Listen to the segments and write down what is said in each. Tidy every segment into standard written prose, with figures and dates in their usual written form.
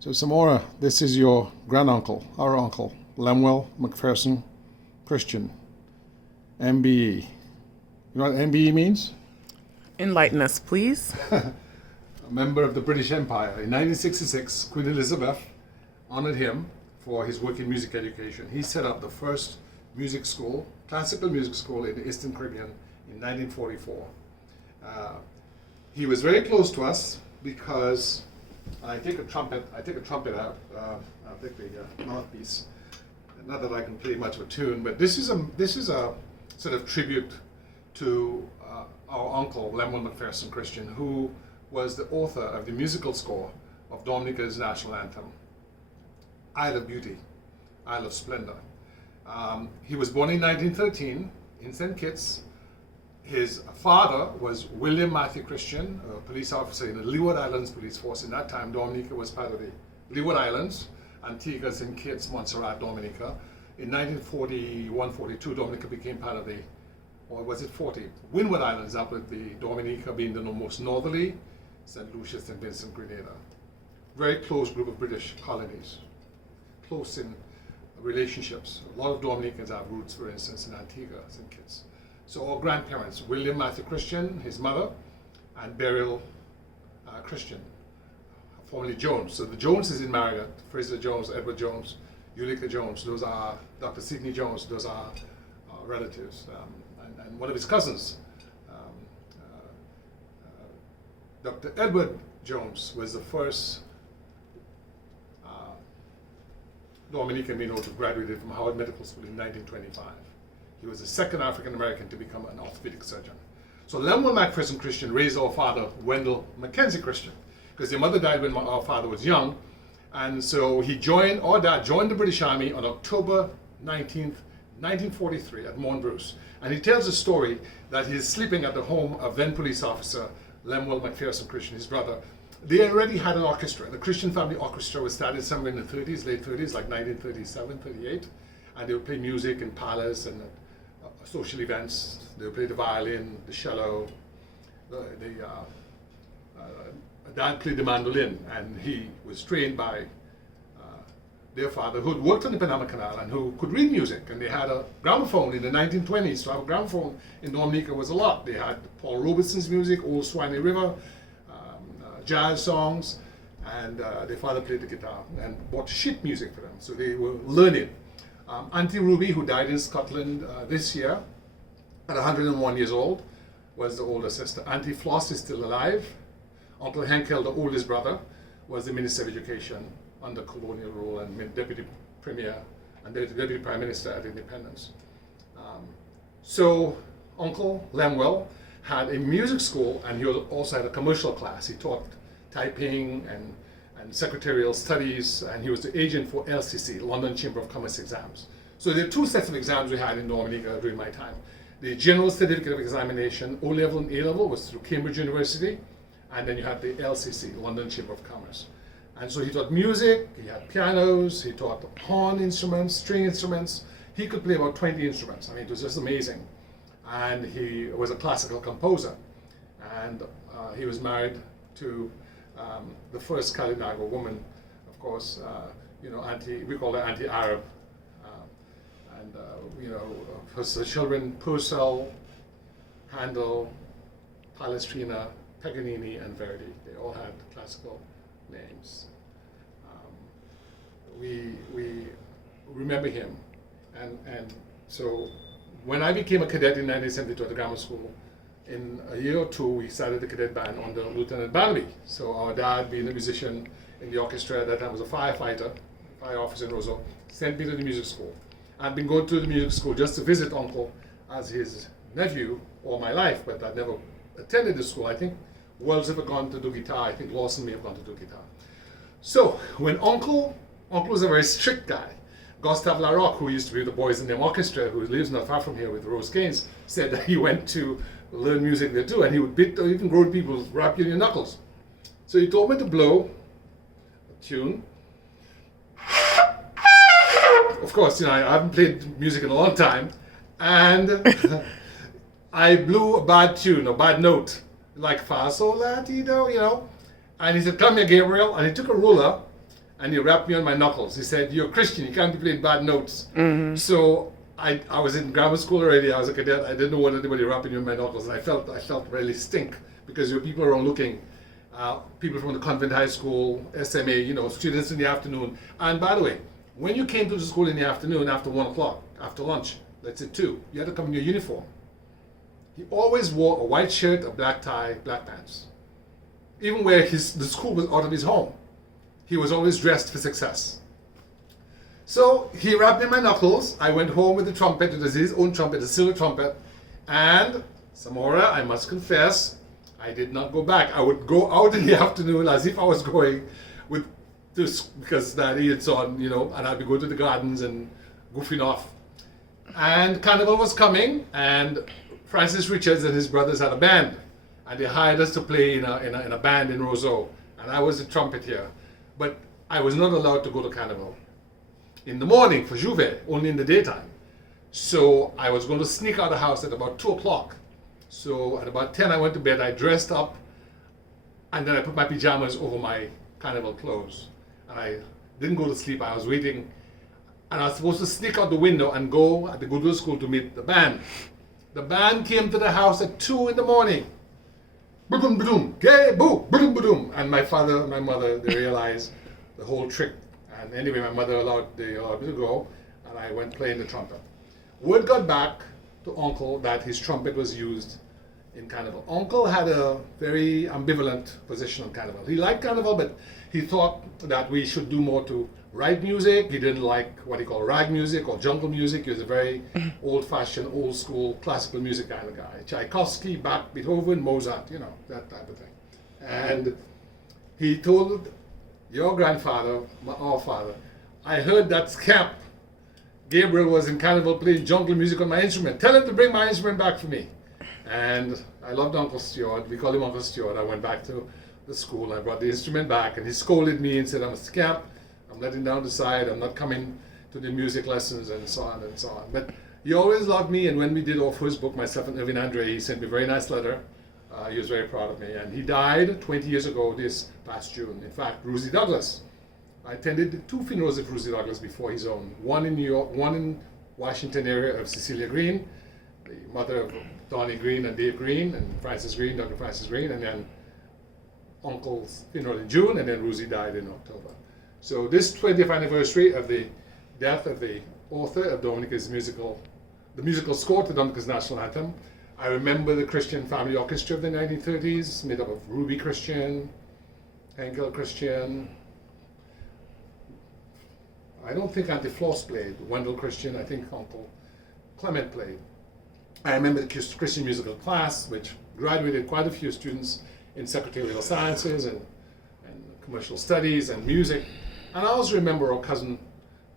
So Samora, this is your granduncle, our uncle, Lemuel Mcpherson, Christian, MBE. You know what MBE means? Enlighten us, please. A member of the British Empire. In 1966, Queen Elizabeth honored him for his work in music education. He set up the first music school, classical music school in the Eastern Caribbean in 1944. He was very close to us because I take a trumpet out. I'll take the mouthpiece. Not that I can play much of a tune, but this is a sort of tribute to our uncle Lemuel Mcpherson, Christian, who was the author of the musical score of Dominica's national anthem, Isle of Beauty, Isle of Splendor. He was born in 1913 in St. Kitts. His father was William Matthew Christian, a police officer in the Leeward Islands Police Force. In that time, Dominica was part of the Leeward Islands, Antigua, St. Kitts, Montserrat, Dominica. In 1941-42, Dominica became part of the, or was it 40? Windward Islands, up with the Dominica being the most northerly, St. Lucia, St. Vincent, Grenada. Very close group of British colonies, close in relationships. A lot of Dominicans have roots, for instance, in Antigua, St. Kitts. So our grandparents, William Matthew Christian, his mother, and Beryl Christian, formerly Jones. So the Joneses in Marriott, Fraser Jones, Edward Jones, Ulrika Jones, those are Dr. Sidney Jones, those are relatives. And one of his cousins, Dr. Edward Jones, was the first Dominican we know to graduate from Howard Medical School in 1925. He was the second African American to become an orthopedic surgeon. So Lemuel Mcpherson Christian raised our father, Wendell Mackenzie Christian, because their mother died when our father was young. And so our dad joined the British Army on October 19th, 1943 at Mont Bruce. And he tells a story that he's sleeping at the home of then police officer Lemuel Mcpherson Christian, his brother. They already had an orchestra. The Christian Family Orchestra was started somewhere in the 30s, late 30s, like 1937, 38. And they would play music in palace and social events. They would play the violin, the cello. Dad played the mandolin, and he was trained by their father, who had worked on the Panama Canal and who could read music. And they had a gramophone in the 1920s. To have a gramophone in Dominica was a lot. They had Paul Robeson's music, Old Swanee River, jazz songs, and their father played the guitar and bought sheet music for them. So they were learning. Auntie Ruby, who died in Scotland this year at 101 years old, was the older sister. Auntie Floss is still alive. Uncle Henkel, the oldest brother, was the Minister of Education under colonial rule and Deputy Premier and Deputy Prime Minister at independence. So Uncle Lemuel had a music school, and he also had a commercial class. He taught typing and secretarial studies, and he was the agent for LCC, London Chamber of Commerce exams. So there are two sets of exams we had in Dominica during my time. The General Certificate of Examination, O-level and A-level, was through Cambridge University, and then you had the LCC, London Chamber of Commerce. And so he taught music, he had pianos, he taught horn instruments, string instruments. He could play about 20 instruments. I mean, it was just amazing. And he was a classical composer. And he was married to the first Kalinago woman, of course, we call her anti-Arab. Her children, Purcell, Handel, Palestrina, Paganini, and Verdi. They all had classical names. We remember him. And so when I became a cadet in 1972 at the grammar school, in a year or two, we started the cadet band under Lieutenant Barnaby. So our dad, being a musician in the orchestra at that time, was a firefighter, fire officer in Roseau, sent me to the music school. I'd been going to the music school just to visit Uncle as his nephew all my life, but I'd never attended the school. I think Wells ever gone to do guitar. I think Lawson may have gone to do guitar. So when Uncle was a very strict guy. Gustave Larocque, who used to be the Boys in the Orchestra, who lives not far from here with Rose Gaines, said that he went to learn music there too, and he would beat even grown people, rap you in your knuckles. So he told me to blow a tune. Of course, I haven't played music in a long time, and I blew a bad tune, a bad note, like fa, sol, la, ti, do, And he said, "Come here, Gabriel," and he took a ruler and he rapped me on my knuckles. He said, "You're a Christian, you can't be playing bad notes." So I was in grammar school already. I was a cadet. I didn't know what anybody rapping me on my knuckles, and I felt really stink because there were people around looking. People from the convent high school, SMA, students in the afternoon. And by the way, when you came to the school in the afternoon after 1 o'clock, after lunch, let's say 2, you had to come in your uniform. He always wore a white shirt, a black tie, black pants. Even where the school was out of his home, he was always dressed for success. So he rapped in my knuckles. I went home with the trumpet. It was his own trumpet, a silver trumpet. And Samora, I must confess, I did not go back. I would go out in the afternoon as if I was going with this, because Daddy and so on, and I'd be going to the gardens and goofing off. And Carnival was coming, and Francis Richards and his brothers had a band, and they hired us to play in a band in Roseau, and I was the trumpeter. But I was not allowed to go to Carnival in the morning for Juve, only in the daytime. So I was going to sneak out of the house at about 2 o'clock. So at about 10 I went to bed, I dressed up, and then I put my pajamas over my Carnival clothes. And I didn't go to sleep, I was waiting. And I was supposed to sneak out the window and go to the school to meet the band. The band came to the house at 2 in the morning. Boom, boom, gay, boo, boom, boom. And my father and my mother, they realized the whole trick. And anyway, my mother allowed me to go, and I went playing the trumpet. Word got back to Uncle that his trumpet was used in Carnival. Uncle had a very ambivalent position on Carnival. He liked Carnival, but he thought that we should do more to write music. He didn't like what he called rag music or jungle music. He was a very old-fashioned, old-school classical music kind of guy. Tchaikovsky, Bach, Beethoven, Mozart, that type of thing. And he told your grandfather, our father, I heard that scamp Gabriel was in Carnival playing jungle music on my instrument. Tell him to bring my instrument back for me. And I loved Uncle Stuart. We called him Uncle Stuart. I went back to the school. I brought the instrument back, and he scolded me and said, I'm a scamp. I'm letting down the side. I'm not coming to the music lessons, and so on and so on. But he always loved me, and when we did our first book, myself and Irvin Andre, he sent me a very nice letter. He was very proud of me. And he died 20 years ago this past June. In fact, Rosie Douglas. I attended 2 funerals of Rosie Douglas before his own. One in New York, one in Washington area of Cecilia Green, the mother of Donnie Green and Dave Green, and Francis Green, Dr. Francis Green, and then Uncle's funeral in June, and then Rosie died in October. So this 20th anniversary of the death of the author of Dominica's the musical score to Dominica's national anthem, I remember the Christian Family Orchestra of the 1930s, made up of Ruby Christian, Henkel Christian. I don't think Auntie Floss played, Wendell Christian, I think Uncle Clement played. I remember the Christian musical class, which graduated quite a few students in secretarial sciences and commercial studies and music. And I also remember our cousin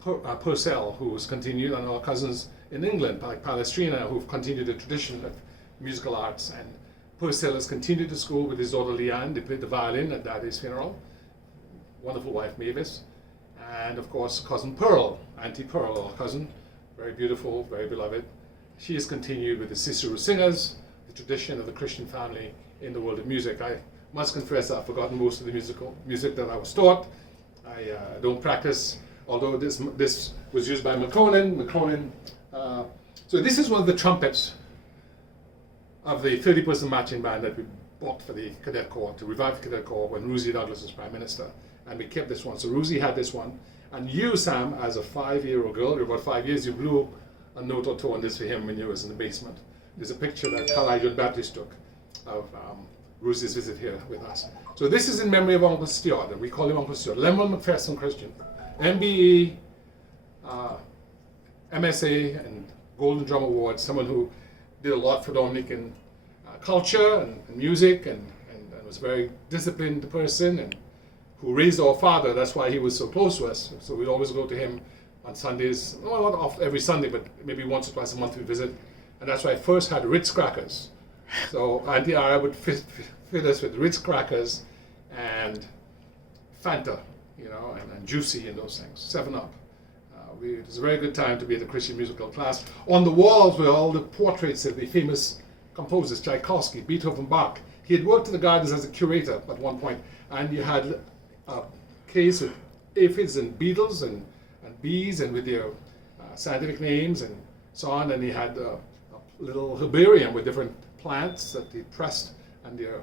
Purcell, who has continued, and our cousins in England, like Palestrina, who've continued the tradition of musical arts. And Purcell has continued to school with his daughter Leanne. They played the violin at Daddy's funeral. Wonderful wife Mavis. And of course, cousin Pearl, Auntie Pearl, our cousin, very beautiful, very beloved. She has continued with the Cicero Singers, the tradition of the Christian family in the world of music. I must confess I've forgotten most of the music that I was taught. I don't practice, although this was used by McCronin. So this is one of the trumpets of the 30-person marching band that we bought for the Cadet Corps, to revive the Cadet Corps when Rosie Douglas was Prime Minister. And we kept this one. So Rosie had this one. And you, Sam, as a 5-year-old girl, you're about 5 years, you blew a note or two on this for him when you was in the basement. There's a picture that Carl John Baptist took of Rosie's visit here with us. So this is in memory of Uncle Stuart, and we call him Uncle Stuart. Lemuel Mcpherson Christian, MBE, MSA, and Golden Drum Award, someone who did a lot for Dominican culture and music, and was a very disciplined person, and who raised our father. That's why he was so close to us. So we'd always go to him on Sundays, well, not off every Sunday, but maybe once or twice a month we visit. And that's why I first had Ritz crackers. So Auntie Ara would feed us with Ritz crackers and Fanta, and Juicy and those things, 7-Up. It was a very good time to be at the Christian musical class. On the walls were all the portraits of the famous composers, Tchaikovsky, Beethoven, Bach. He had worked in the gardens as a curator at one point, and you had a case with aphids and beetles and bees and with their scientific names and so on. And he had a little herbarium with different plants that he pressed and their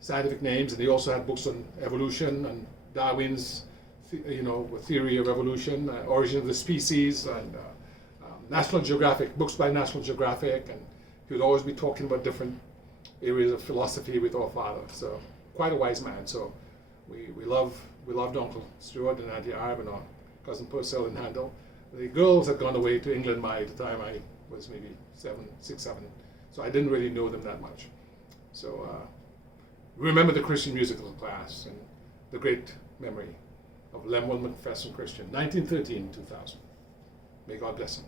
scientific names. And he also had books on evolution and Darwin's, theory of evolution, origin of the species, and National Geographic, books by National Geographic. And he would always be talking about different areas of philosophy with our father. So quite a wise man. So we loved Uncle Stuart and Auntie Arb and our cousin Purcell and Handel. The girls had gone away to England by the time I was maybe 6, 7. So I didn't really know them that much. So remember the Christian musical class and the great memory of Lemuel Mcpherson Christian, 1913-2000. May God bless him.